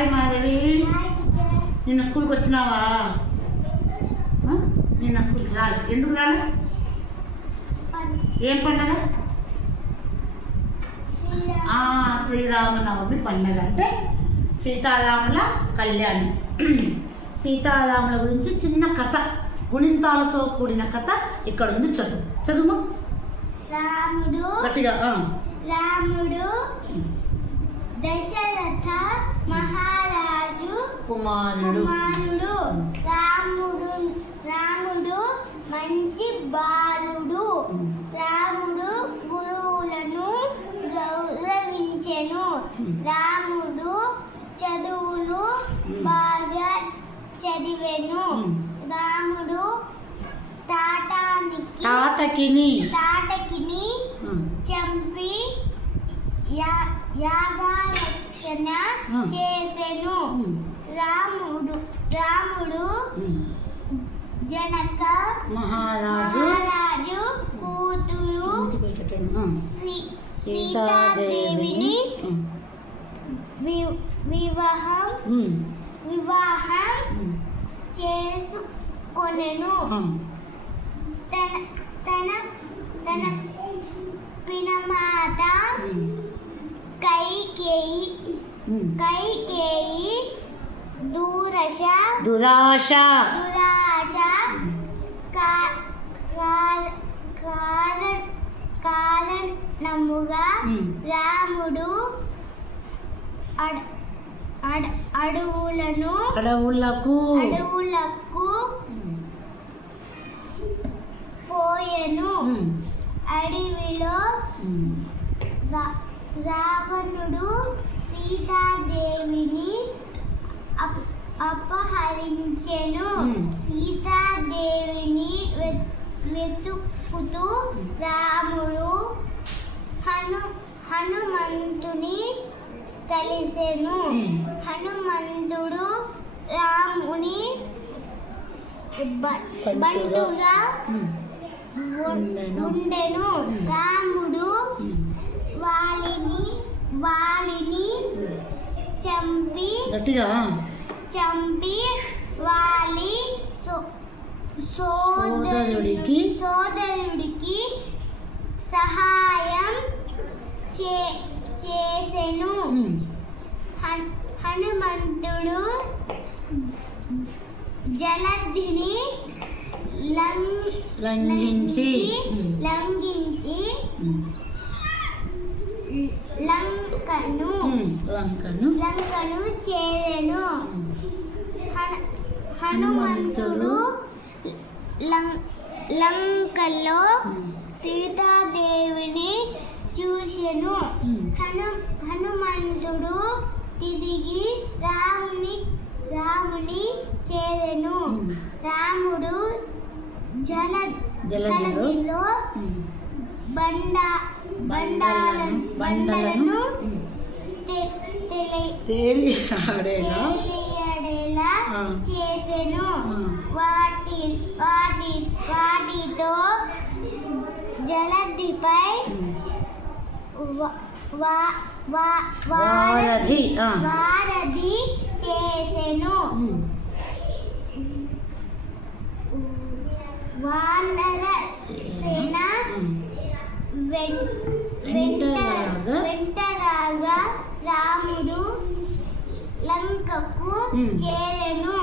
Hi Madhavi. నిన్న స్కూల్కి వచ్చినావా? నిన్న స్కూల్కి రాలేదు. ఎందుకు రాలే? ఏం పండగ? శ్రీరామనవమి పండగ అంటే సీతారాముల కళ్యాణం. సీతారాముల గురించి చిన్న కథ, గుణింతాలతో కూడిన కథ ఇక్కడ ఉంది. చదువు. రాముడు గట్టిగా. రాముడు దశరథ మహారాజు కుమారుడు. రాముడు మంచి బాలుడు. రాముడు గురువులను గౌరవించెను. రాముడు చదువులు బాగా చదివెను. రాముడు తాటకిని చంపి యాగారక్షణ చేసెను. రాముడు జనక మహారాజు కూతురు సీతాదేవిని వివాహం చేసుకొనెను. తన పినమాత కైకేయి దురాశ కారణముగా రాముడు అడవులకు పోయెను. అడవిలో రావణుడు సీతాదేవిని అపహరించెను. సీతాదేవిని వెతుకుతూ రాముడు హనుమంతుని కలిసెను. హనుమంతుడు రాముని బంటుగా ఉండెను. రాముడు వాలిని చంపి వాలి సోదరుడికి సహాయం చేసెను. హనుమంతుడు జలధిని లంఘించి లంకను చేరెను. హనుమంతుడు లంకలో సీతాదేవిని చూసెను. హనుమంతుడు తిరిగి రాముని చేరెను. రాముడు జలధిలో బండలను తేలియాడేలా చేసెను. వాటితో జలధిపై వారధి చేసెను. వానర సేన వెంటరాగా రాముడు లంకకు చేరెను.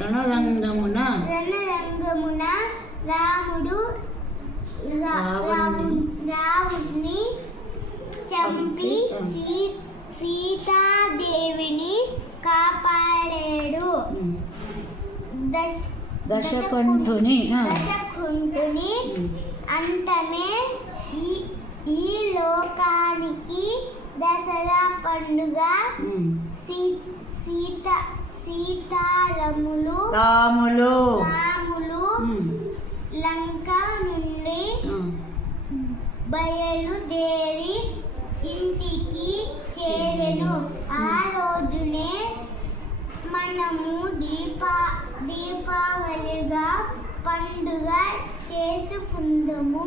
రణరంగమున రాముడు రావణుని చంపి సీతాదేవిని కాపాడాడు. దశకుంఠుని అంతమే ఈ లోకానికి దసరా పండుగ. సీతారాములు లంక నుండి బయలుదేరి ఇంటికి చేరెను. ఆ రోజునే మనము దీపావళిగా పండుగ చేసుకుందాము.